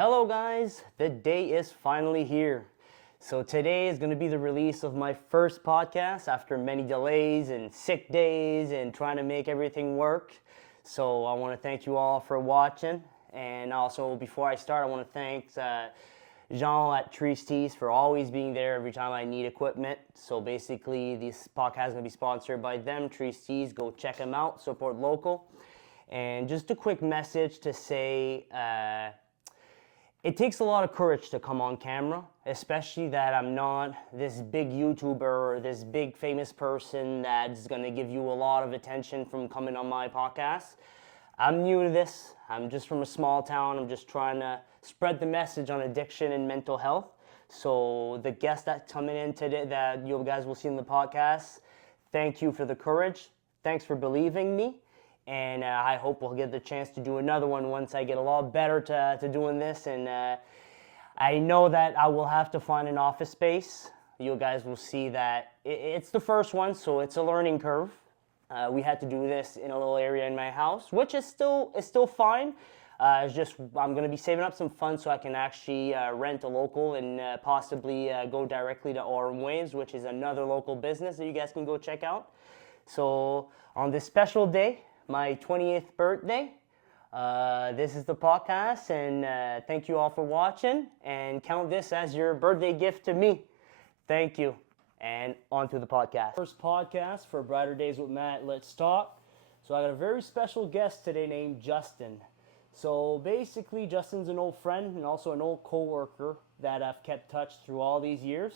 Hello guys, the day is finally here. So today is going to be the release of my first podcast after many delays and sick days and trying to make everything work. So I want to thank you all for watching. And also before I start, I want to thank Jean at Trees Tees for always being there every time I need equipment. So basically this podcast is going to be sponsored by them, Trees Tees. Go check them out, support local. And just a quick message to say, it takes a lot of courage to come on camera, especially that I'm not this big YouTuber or this big famous person that's going to give you a lot of attention from coming on my podcast. I'm new to this. I'm just from a small town. I'm just trying to spread the message on addiction and mental health. So the guests that coming in today that you guys will see in the podcast, thank you for the courage. Thanks for believing me. And I hope we'll get the chance to do another one once I get a lot better to doing this. And I know that I will have to find an office space. You guys will see that it's the first one, so it's a learning curve. We had to do this in a little area in my house, which is still fine. It's just I'm going to be saving up some funds so I can actually rent a local and possibly go directly to Aurum Waves, which is another local business that you guys can go check out. So on this special day, my 20th birthday. This is the podcast, and thank you all for watching, and count this as your birthday gift to me. Thank you, and on to the podcast. First podcast for Brighter Days with Matt, Let's Talk. So I got a very special guest today named Justin. So basically, Justin's an old friend and also an old co-worker that I've kept touch through all these years.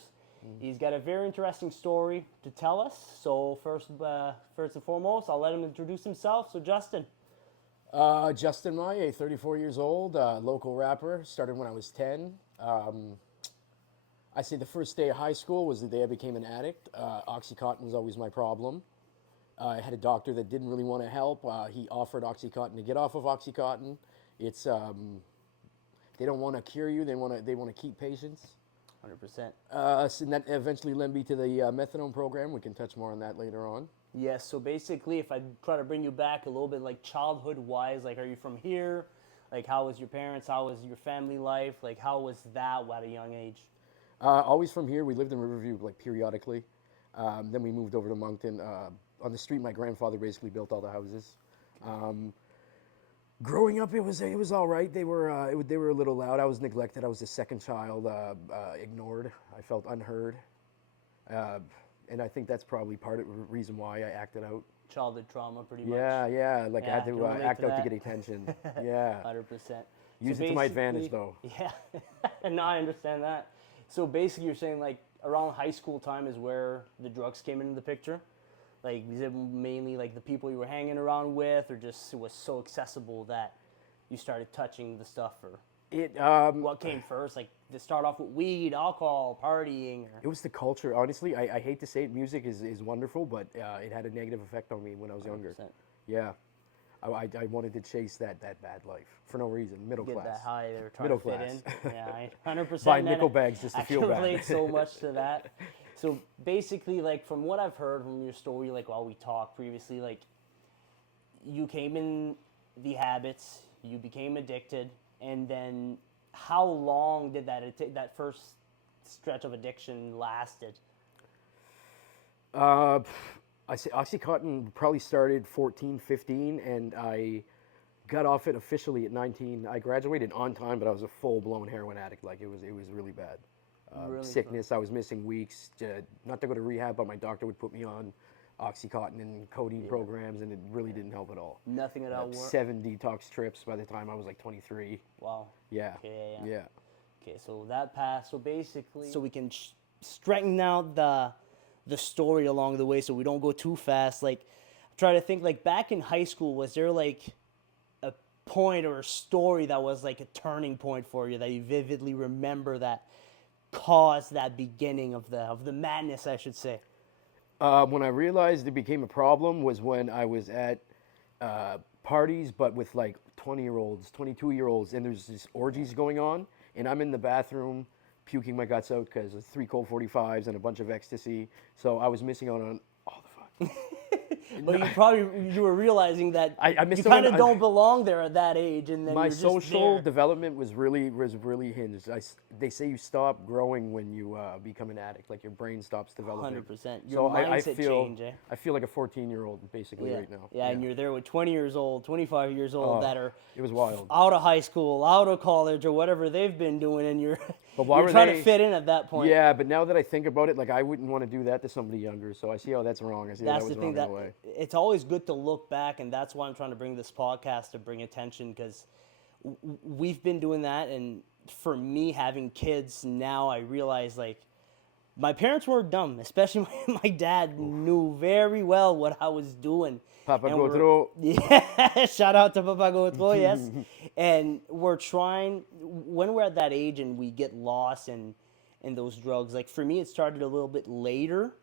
He's got a very interesting story to tell us. So first and foremost, I'll let him introduce himself. So Justin. Justin Maillet, 34 years old, local rapper. Started when I was 10. I say the first day of high school was the day I became an addict. Oxycontin was always my problem. I had a doctor that didn't really want to help. He offered Oxycontin to get off of Oxycontin. It's they don't want to cure you. They want to keep patients. 100%. So that eventually led me to the methadone program. We can touch more on that later on. Yes, so basically, if I try to bring you back a little bit, like childhood-wise, like are you from here? Like how was your parents? How was your family life? Like how was that at a young age? Always from here. We lived in Riverview like periodically. Then we moved over to Moncton. On the street, my grandfather basically built all the houses. Growing up, it was all right. They were a little loud. I was neglected. I was the second child, ignored. I felt unheard, and I think that's probably part of the reason why I acted out. Childhood trauma, pretty much. Yeah. Like I had to act out to get attention. Yeah. 100%. Use it to my advantage, though. Yeah. No, I understand that. So basically, you're saying like around high school time is where the drugs came into the picture. Like, was it mainly like the people you were hanging around with, or just it was so accessible that you started touching the stuff? Or what came first? Like, to start off with weed, alcohol, partying? Or? It was the culture. Honestly, I hate to say it, music is wonderful, but it had a negative effect on me when I was younger. 100%. Yeah. I wanted to chase that bad life for no reason. Middle class. Get that high, they were trying Middle to fit class. in. Yeah, 100%. Buy nickel bags just to feel bad. I can relate so much to that. So basically, like from what I've heard from your story, like while we talked previously, like you came in the habits, you became addicted, and then how long did that first stretch of addiction lasted? I say OxyContin probably started 14, 15, and I got off it officially at 19. I graduated on time, but I was a full-blown heroin addict. Like it was really bad. Really Sickness. I was missing weeks. Not to go to rehab, but my doctor would put me on OxyContin and codeine programs, and it really didn't help at all. Nothing at all worked? 7 detox trips by the time I was like 23. Wow. Yeah. Okay, yeah. Yeah. Okay, so that passed. So basically, so we can straighten out the story along the way, so we don't go too fast. Like, try to think. Like back in high school, was there like a point or a story that was like a turning point for you that you vividly remember that caused that beginning of the madness, I should say? When I realized it became a problem was when I was at parties, but with like 20-year-olds, 22-year-olds, and there's these orgies going on, and I'm in the bathroom puking my guts out because of 3 Colt 45s and a bunch of ecstasy. So I was missing out on all the fun. but you were realizing that I you still kind of I- don't belong there at that age, and then My you're just social there. development was really hinged. They say you stop growing when you become an addict, like your brain stops developing. 100%. So Your I mindset feel change, eh? I feel like a 14-year-old basically Yeah. right now. Yeah, and you're there with 20 years old, 25 years old that are It was wild. out of high school, out of college, or whatever they've been doing, and you're But why you're were trying they? to fit in at that point. Yeah, but now that I think about it, like I wouldn't want to do that to somebody younger. So I see how that's wrong. I see how That's that was the thing wrong in that a way. it's always good to look back, and that's why I'm trying to bring this podcast to bring attention, because we've been doing that, and for me having kids now, I realize like my parents weren't dumb, especially my dad knew very well what I was doing. Papa And go through. yeah, shout out to Papa Gotro, yes. And we're trying, when we're at that age and we get lost in those drugs, like for me, it started a little bit later.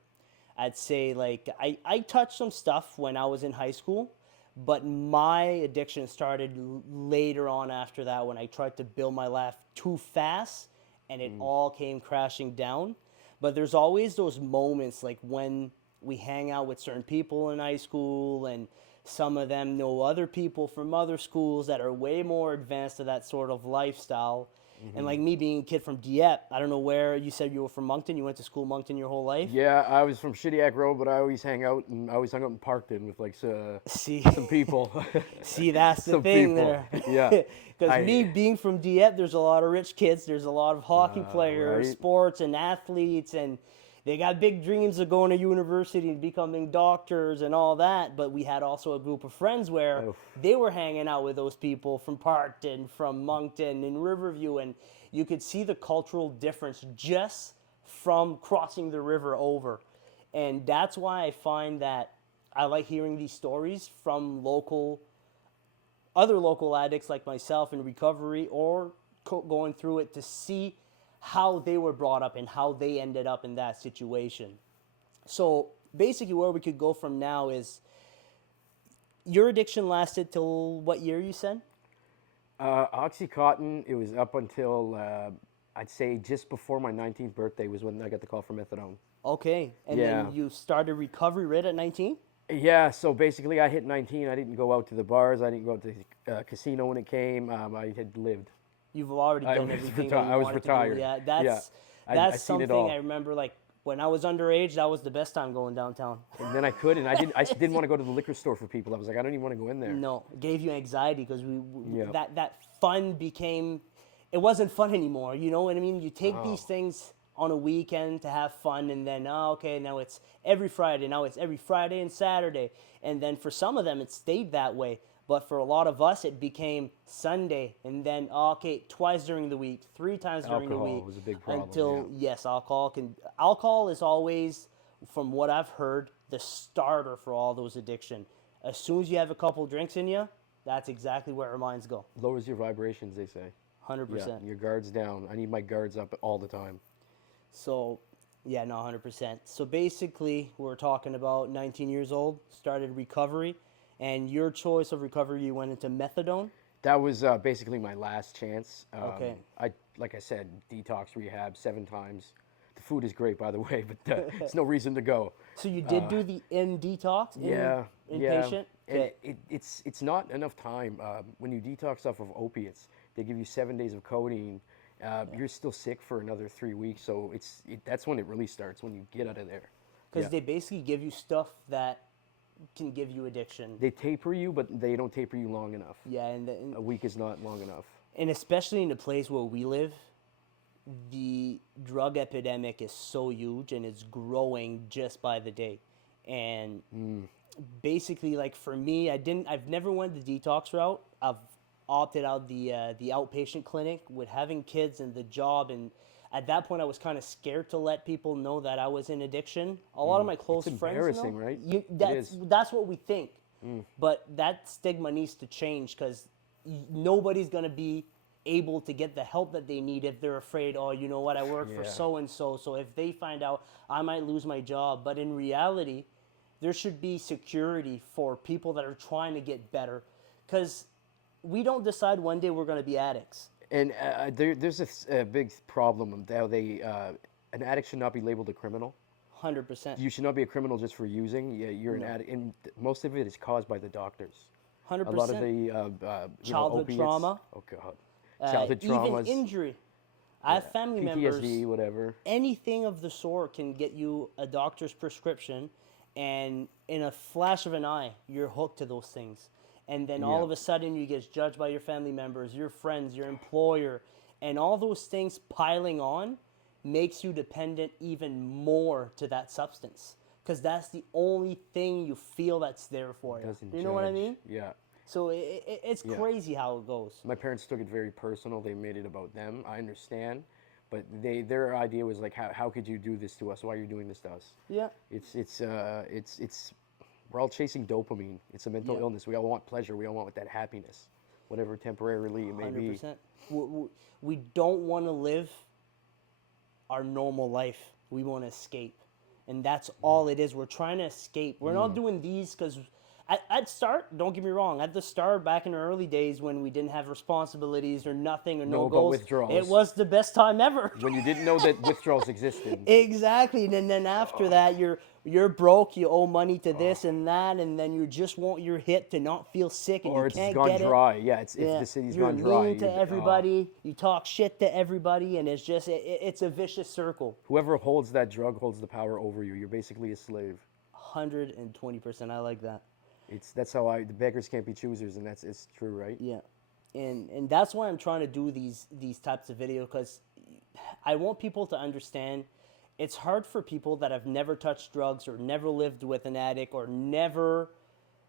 I'd say like I touched some stuff when I was in high school, but my addiction started later on after that when I tried to build my life too fast and it all came crashing down. But there's always those moments like when we hang out with certain people in high school and some of them know other people from other schools that are way more advanced to that sort of lifestyle. And like me being a kid from Dieppe, I don't know where you said you were from Moncton. You went to school Moncton your whole life. Yeah, I was from Shediac Road, but I always hung out in Parkton with like See, some people. see, that's the Some thing people. there. Yeah. Because me being from Dieppe, there's a lot of rich kids. There's a lot of hockey players, right. sports, and athletes, and they got big dreams of going to university and becoming doctors and all that. But we had also a group of friends where they were hanging out with those people from Parkton, from Moncton, and Riverview, and you could see the cultural difference just from crossing the river over. And that's why I find that I like hearing these stories from other local addicts like myself in recovery or going through it to see how they were brought up and how they ended up in that situation. So basically where we could go from now is your addiction lasted till what year you said? Oxycontin, it was up until I'd say just before my 19th birthday was when I got the call for methadone. Okay. And Yeah. then you started recovery right at 19? Yeah, so basically I hit 19. I didn't go out to the bars. I didn't go out to the casino when it came. I had lived. You've already done was everything reti- that you I was wanted retired. to do. Yeah, Yeah. I that's seen it something all. I remember. Like when I was underage, that was the best time going downtown. And then I could, and I didn't want to go to the liquor store for people. I was like, I don't even want to go in there. No, it gave you anxiety because Yeah. that fun became, it wasn't fun anymore. You know what I mean? You take these things on a weekend to have fun, and then okay, now it's every Friday. Now it's every Friday and Saturday, and then for some of them it stayed that way. But for a lot of us, it became Sunday, and then okay, twice during the week, 3 times during the Alcohol week. was a big problem, Until yes, alcohol is always, from what I've heard, the starter for all those addiction. As soon as you have a couple drinks in you, that's exactly where our minds go. Lowers your vibrations, they say. 100%. Yeah, your guards down. I need my guards up all the time. So, yeah, no, 100%. So basically, we're talking about 19 years old, started recovery, and your choice of recovery, you went into methadone. That was basically my last chance. Okay. Like I said, detox rehab 7 times. The food is great, by the way, but it's no reason to go. So you did do the detox? Yeah, Inpatient? And Okay. it's not enough time. When you detox off of opiates, they give you 7 days of codeine. You're still sick for another 3 weeks, so that's when it really starts, when you get out of there. Because they basically give you stuff that can give you addiction. They taper you, but they don't taper you long enough. Yeah, A week is not long enough. and especially in the place where we live, the drug epidemic is so huge and it's growing just by the day. And basically, like for me, I've never went the detox route. I've opted out the outpatient clinic with having kids and the job, and at that point I was kind of scared to let people know that I was in addition. A lot of my close It's friends embarrassing, know. right? That's what we think. But that stigma needs to change, because nobody's going to be able to get the help that they need if they're afraid, oh, you know what, I work for so and so if they find out, I might lose my job. But in reality, there should be security for people that are trying to get better, because we don't decide one day we're going to be addicts. And there's a big problem of how an addict should not be labeled a criminal. 100%. You should not be a criminal just for using. Yeah, you're an addict, and most of it is caused by the doctors. 100%. A lot of the Childhood opiates. trauma. Oh God, childhood traumas. Even injury. I have family members. PTSD, whatever. Anything of the sort can get you a doctor's prescription, and in a flash of an eye, you're hooked to those things. And then all of a sudden, you get judged by your family members, your friends, your employer, and all those things piling on makes you dependent even more to that substance, because that's the only thing you feel that's there for you. You know what I mean? Yeah. So it's crazy how it goes. My parents took it very personal. They made it about them. I understand, but their idea was like, how could you do this to us? Why are you doing this to us? Yeah. It's we're all chasing dopamine. It's a mental illness. We all want pleasure. We all want that happiness, whatever temporarily it may 100%. We don't want to live our normal life. We want to escape. And that's all it is. We're trying to escape. We're not doing these because at start, don't get me wrong, at the start, back in the early days when we didn't have responsibilities or nothing or no goals, withdrawals. It was the best time ever. be. When you didn't know that withdrawals existed. Exactly. And then after that, you're broke, you owe money to this and that, and then you just want your hit to not feel sick, and Or you it's can't gone get dry. it. Yeah, it's the city's You're gone dry. mean to everybody. You talk shit to everybody, and it's just it's a vicious circle. Whoever holds that drug holds the power over you. You're basically a slave. 120%. I like that. That's how the beggars can't be choosers, and it's true, right? Yeah, and that's why I'm trying to do these types of videos, because I want people to understand. It's hard for people that have never touched drugs or never lived with an addict or never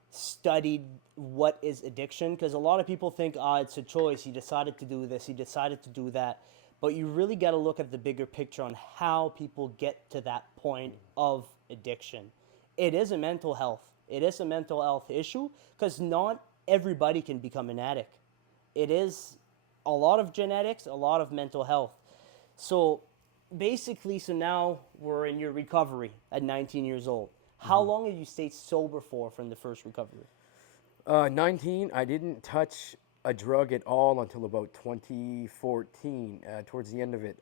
studied what is addiction, because a lot of people think, it's a choice. He decided to do this. He decided to do that. But you really got to look at the bigger picture on how people get to that point of addiction. It is a mental health. It is a mental health issue, because not everybody can become an addict. It is a lot of genetics, a lot of mental health. So basically, so now we're in your recovery at 19 years old. How long have you stayed sober for from the first recovery? 19, I didn't touch a drug at all until about 2014. Towards the end of it,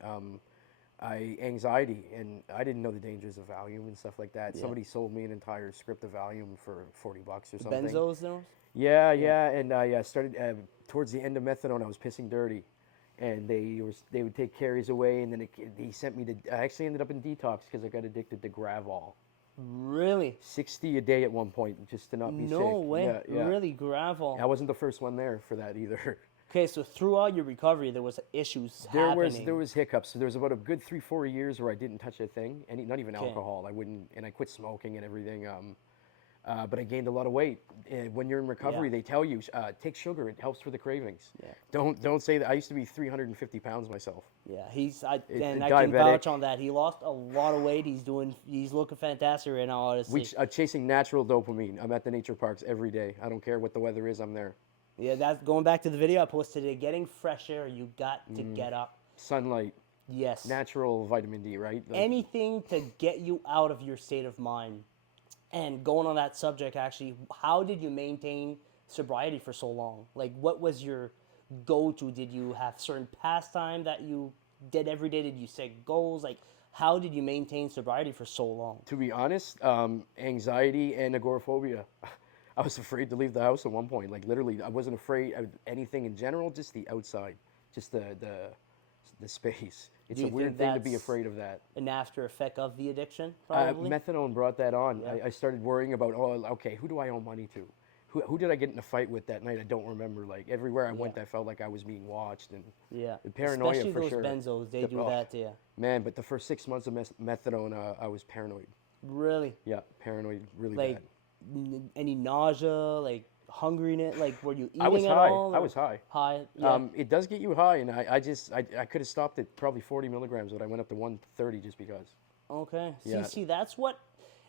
anxiety, and I didn't know the dangers of Valium and stuff like that. Somebody sold me an entire script of Valium for $40 or something. Benzos, those? Yeah, and I started towards the end of methadone. I was pissing dirty, and they would take carries away, and then he sent me to. I actually ended up in detox because I got addicted to Gravol. Really? 60 a day at one point, just to not be sick. No way. Yeah. Really, Gravol. I wasn't the first one there for that either. Okay, so throughout your recovery, there was issues happening. There was hiccups. There was about a good 3-4 years where I didn't touch a thing, not even alcohol. I wouldn't, and I quit smoking and everything. But I gained a lot of weight. When you're in recovery, they tell you take sugar. It helps for the cravings. Yeah. Don't say that. I used to be 350 pounds myself. Yeah, I can vouch on that. He lost a lot of weight. He's looking fantastic right now, honestly. Chasing natural dopamine. I'm at the nature parks every day. I don't care what the weather is. I'm there. Yeah, that's going back to the video I posted today. Getting fresh air, you got to get up. Sunlight. Yes. Natural vitamin D, right? Anything to get you out of your state of mind. And going on that subject, actually, how did you maintain sobriety for so long? Like, what was your go-to? Did you have certain pastime that you did every day? Did you set goals? Like, how did you maintain sobriety for so long? To be honest, anxiety and agoraphobia. I was afraid to leave the house at one point. Like, literally, I wasn't afraid of anything in general, just the outside, just the space. It's a weird thing to be afraid of that. An after effect of the addiction, probably? Methadone brought that on. Yeah. I started worrying about, okay, who do I owe money to? Who did I get in a fight with that night? I don't remember. Like, everywhere I went, I felt like I was being watched. And the paranoia, especially for those sure. benzos, they do that to you. Man, but the first 6 months of methadone, I was paranoid. Really? Yeah, paranoid really bad. Any nausea, like hungriness, like were you eating I was at high. all? I was high. High. Yeah. It does get you high, and I could have stopped at probably 40 milligrams, but I went up to 130 just because. Okay. Yeah. See, that's what.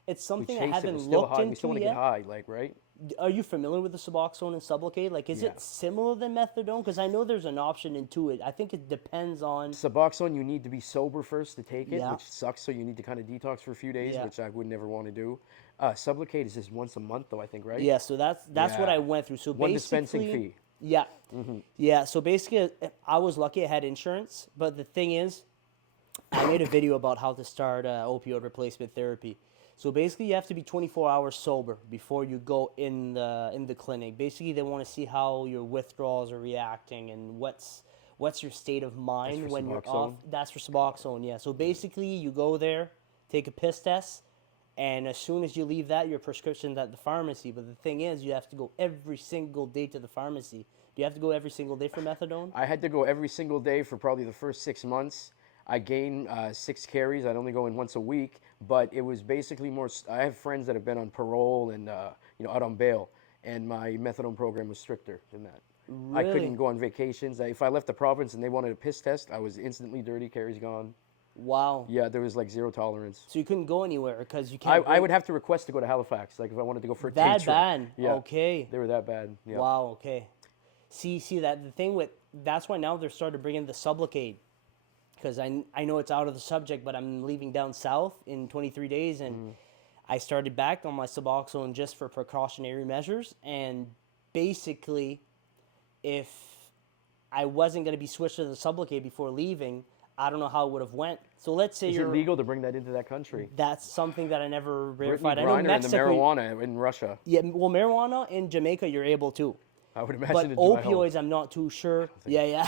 It's something I haven't looked into We still want to yet. get high, like, right? Are you familiar with the Suboxone and Sublocade? Like, is it similar than methadone? Because I know there's an option into it. I think it depends on. Suboxone, you need to be sober first to take it, which sucks. So you need to kind of detox for a few days, which I would never want to do. Sublocade is just once a month, though, I think, right? Yeah. So that's what I went through. So one basically, dispensing fee. Yeah. Mm-hmm. Yeah. So basically, I was lucky. I had insurance, but the thing is, I made a video about how to start opioid replacement therapy. So basically, you have to be 24 hours sober before you go in the clinic. Basically, they want to see how your withdrawals are reacting and what's your state of mind when you're off. Suboxone? That's for Suboxone, yeah. So basically, you go there, take a piss test, and as soon as you leave that, your prescription's at the pharmacy. But the thing is, you have to go every single day to the pharmacy. Do you have to go every single day for methadone? I had to go every single day for probably the first 6 months. I gained 6 carries. I'd only go in once a week, but it was basically more. I have friends that have been on parole and out on bail, and my methadone program was stricter than that. I Really? couldn't go on vacations. If I left the province and they wanted a piss test, I was instantly dirty. Carries gone. Wow. Yeah, there was like zero tolerance. So you couldn't go anywhere because you can't. I would have to request to go to Halifax, like if I wanted to go for a That trade bad? trip. Yeah, Okay. they were that bad. Yeah. Wow. Okay. See that the thing with that's why now they're starting to bring in the Sublocade, because I know it's out of the subject, but I'm leaving down south in 23 days, and I started back on my Suboxone just for precautionary measures, and basically, if I wasn't going to be switched to the Sublocade before leaving, I don't know how it would have went. So let's say Is you're it legal to bring that into that country? That's something that I never Brittany verified. I know Griner and the Mexico. marijuana in Russia. Yeah, well, marijuana in Jamaica you're able to. I would imagine. But it'd do my home. opioids, I'm not too sure. Yeah.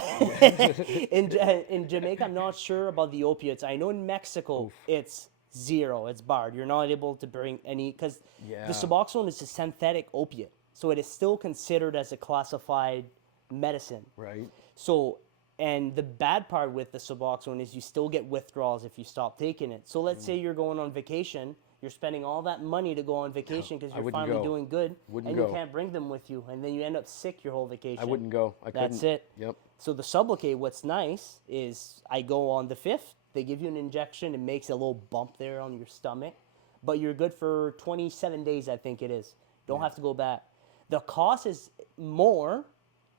In Jamaica, I'm not sure about the opiates. I know in Mexico, it's zero. It's barred. You're not able to bring any, because Yeah. the Suboxone is a synthetic opiate. So it is still considered as a classified medicine. Right. So, and the bad part with the Suboxone is you still get withdrawals if you stop taking it. So let's say you're going on vacation, you're spending all that money to go on vacation because I you're wouldn't finally go. doing good, Wouldn't and go. you can't bring them with you, and then you end up sick your whole vacation. I wouldn't go. I couldn't. That's it. Yep. So the Sublocade, what's nice is I go on the 5th, they give you an injection, it makes a little bump there on your stomach, but you're good for 27 days, I think it is. Don't have to go back. The cost is more,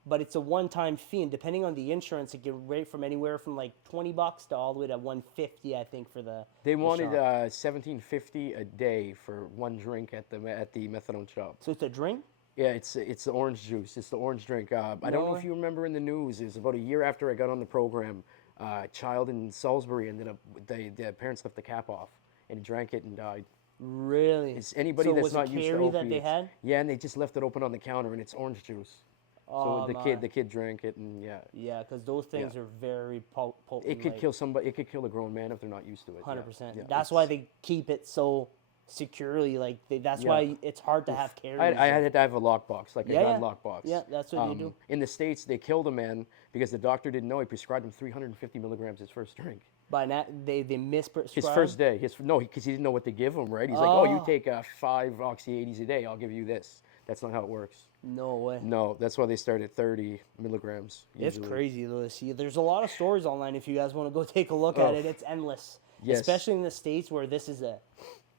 but it's a one-time fee, and depending on the insurance, it can rate from anywhere from like $20 to all the way to $150, I think, for the. They wanted shot. $17.50 a day for one drink at the methadone shop. So it's a drink. Yeah, it's the orange juice. It's the orange drink. I don't know if you remember in the news. It was about a year after I got on the program. A child in Salisbury ended up. The parents left the cap off, and he drank it and died. Really? It's anybody so that's was not it used to Carrie opiates. that they had? Yeah, and they just left it open on the counter, and it's orange juice. Oh, So my. the kid drank it, and yeah. Yeah, because those things are very potent. It could like, kill somebody. It could kill a grown man if they're not used to it. 100%. Yeah, That's why they keep it so securely. Like that's why it's hard to have carries. I had to have a lockbox, like a gun lockbox. Yeah, that's what you do. In the States, they killed a man because the doctor didn't know. He prescribed him 350 milligrams his first drink. By that, they misprescribe. His first day. Because he didn't know what to give him, right? He's like, oh, you take 5 Oxy 80s a day, I'll give you this. That's not how it works. No way. No, that's why they start at 30 milligrams. It's usually. crazy to see. There's a lot of stories online if you guys want to go take a look at it. It's endless. Yes. Especially in the States where this is a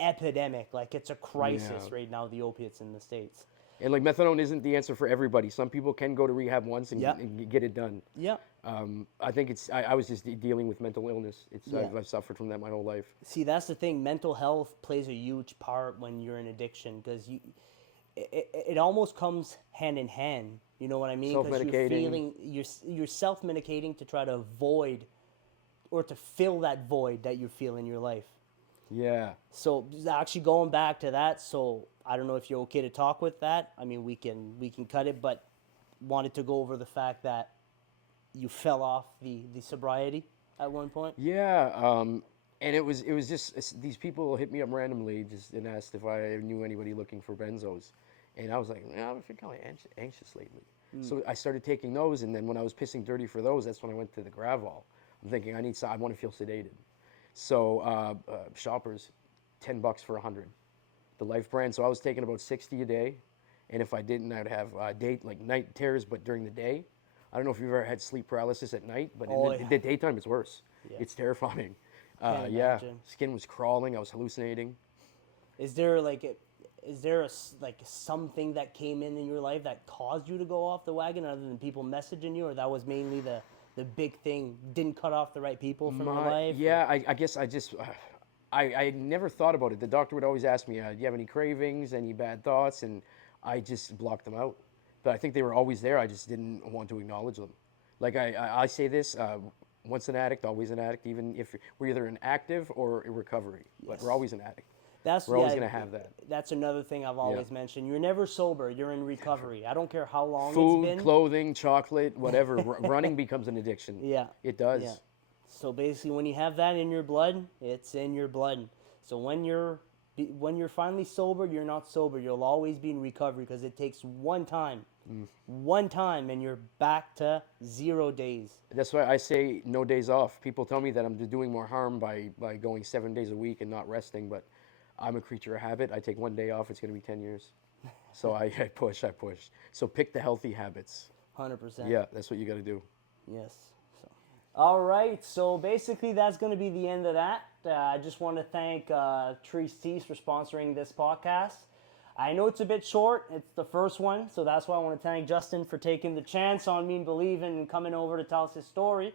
epidemic. Like it's a crisis right now, the opiates in the States. And like methadone isn't the answer for everybody. Some people can go to rehab once and, and get it done. Yeah. I think I was just dealing with mental illness. I've suffered from that my whole life. See, that's the thing. Mental health plays a huge part when you're in addiction because it almost comes hand in hand. You know what I mean? Because you're self-medicating to try to avoid or to fill that void that you feel in your life. Yeah. So actually going back to that, so I don't know if you're okay to talk with that. I mean, we can cut it, but wanted to go over the fact that you fell off the sobriety at one point. Yeah. And it was just these people hit me up randomly just and asked if I knew anybody looking for benzos, and I was like, I've been feeling kind of anxious lately. So I started taking those, and then when I was pissing dirty for those, that's when I went to the Gravol. I'm thinking I want to feel sedated. So Shoppers, $10 for 100. The Life brand. So I was taking about 60 a day, and if I didn't, I'd have night terrors, but during the day. I don't know if you've ever had sleep paralysis at night, but in the daytime it's worse. Yeah. It's terrifying. Skin was crawling. I was hallucinating. Is there something that came in your life that caused you to go off the wagon, other than people messaging you, or that was mainly the big thing? Didn't cut off the right people from your life? Yeah, I guess I just. I never thought about it. The doctor would always ask me, do you have any cravings, any bad thoughts? And I just blocked them out. But I think they were always there. I just didn't want to acknowledge them. Like I say this, Once an addict, always an addict. Even if we're either in active or in recovery, but we're always an addict. We're always going to have that. That's another thing I've always mentioned. You're never sober. You're in recovery. I don't care how long Food, it's been. clothing, chocolate, whatever. Running becomes an addiction. Yeah. It does. Yeah. So basically, when you have that in your blood, it's in your blood. So when you're finally sober, you're not sober. You'll always be in recovery because it takes one time, and you're back to 0 days. That's why I say no days off. People tell me that I'm doing more harm by going 7 days a week and not resting, but I'm a creature of habit. I take 1 day off, it's going to be 10 years. So I push. So pick the healthy habits. 100%. Yeah, that's what you got to do. Yes. So. All right. So basically, that's going to be the end of that. I just want to thank Trees Tees for sponsoring this podcast. I know it's a bit short. It's the first one. So that's why I want to thank Justin for taking the chance on me and believing and coming over to tell us his story.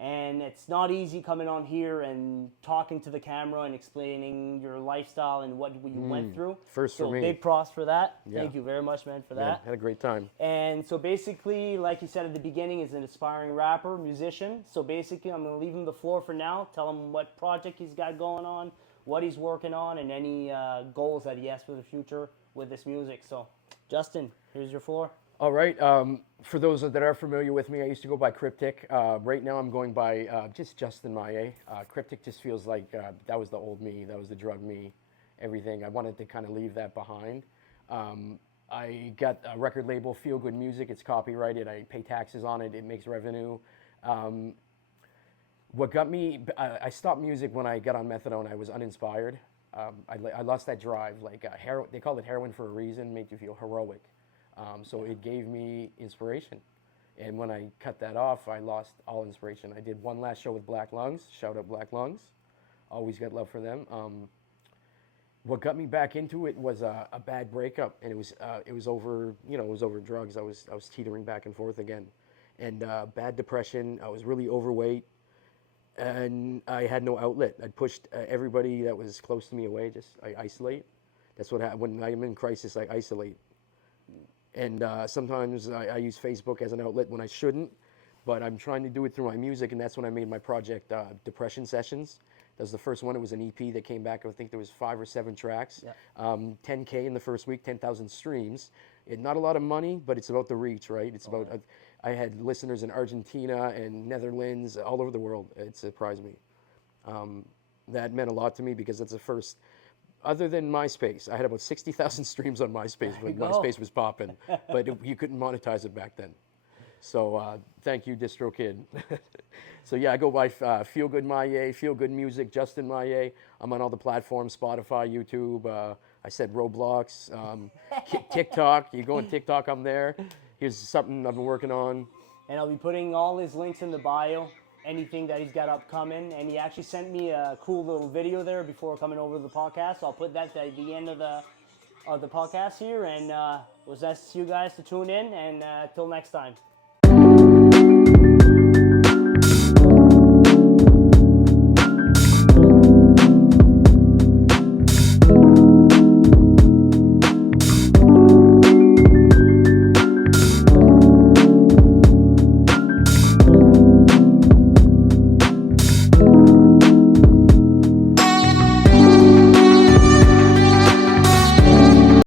And it's not easy coming on here and talking to the camera and explaining your lifestyle and what you went through. First for me. Big props for that. Yeah. Thank you very much, man, for that. Yeah, had a great time. And so basically, like you said at the beginning, is an aspiring rapper, musician. So basically, I'm going to leave him the floor for now. Tell him what project he's got going on, what he's working on, and any goals that he has for the future with this music. So, Justin, here's your floor. All right. For those that are familiar with me, I used to go by Cryptic. Right now I'm going by just Justin Maillet. Cryptic just feels like that was the old me, that was the drug me, everything. I wanted to kind of leave that behind. I got a record label, Feel Good Music. It's copyrighted. I pay taxes on it. It makes revenue. What got me, I stopped music when I got on methadone. I was uninspired. I lost that drive. Like they call it heroin for a reason, make you feel heroic. So it gave me inspiration. And when I cut that off, I lost all inspiration. I did one last show with Black Lungs. Shout out Black Lungs. Always got love for them. What got me back into it was a bad breakup, and it was over drugs. I was teetering back and forth again, and bad depression. I was really overweight, and I had no outlet. I'd pushed everybody that was close to me away. I isolate. That's what happens when I'm in crisis. I isolate. And sometimes I use Facebook as an outlet when I shouldn't, but I'm trying to do it through my music, and that's when I made my project, Depression Sessions. That was the first one. It was an EP that came back. I think there was 5 or 7 tracks, 10K in the first week, 10,000 streams. Not a lot of money, but it's about the reach, right? It's about, I had listeners in Argentina and Netherlands, all over the world. It surprised me. That meant a lot to me because that's the first. Other than MySpace, I had about 60,000 streams on MySpace when MySpace was popping, but you couldn't monetize it back then. So thank you, DistroKid. So yeah, I go by Feel Good Maillet, Feel Good Music, Justin Maillet. I'm on all the platforms, Spotify, YouTube. I said Roblox, TikTok. You go on TikTok, I'm there. Here's something I've been working on. And I'll be putting all his links in the bio. Anything that he's got upcoming, and he actually sent me a cool little video there before coming over to the podcast. So I'll put that at the end of the podcast here, and was nice to see you guys to tune in, and till next time.